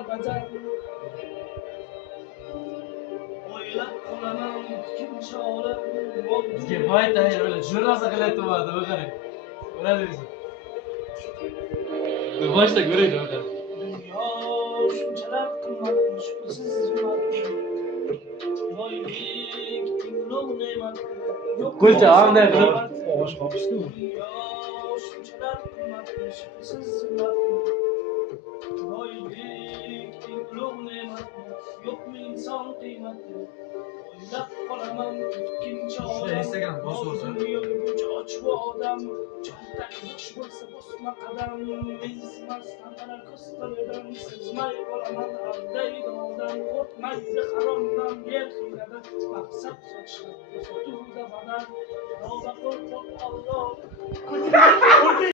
ko'zimda badal o'ylab qolaman kim chora Bizga voy tayyor bo'ladi. Shu narsa qilyapti bu yerda, qarang. Ko'radi o'zi. Boshda ko'raydi bu yerda. dunyo shunchalar qimmatmish siz zulmatmi boylik ulug' ne'mat yo'q Qo'lcha anday qilib Ovoz qopishdi u. dunyo shunchalar qimmatmish siz zulmatmi boylik ulug' ne'mat yo'qmi inson qiymati o'ylab qolaman kim chora Instagram bosib olsa. yurguchi ochib odam cho'ntak bo'sh bo'lsa bosma qadam mensimas tantalar ko'z qo'lidan sezmay qolaman aldaydi odam qo'rqmaydi haromdan yer hiylada maqsad sotishda sotuvda badal tavba qil Alloh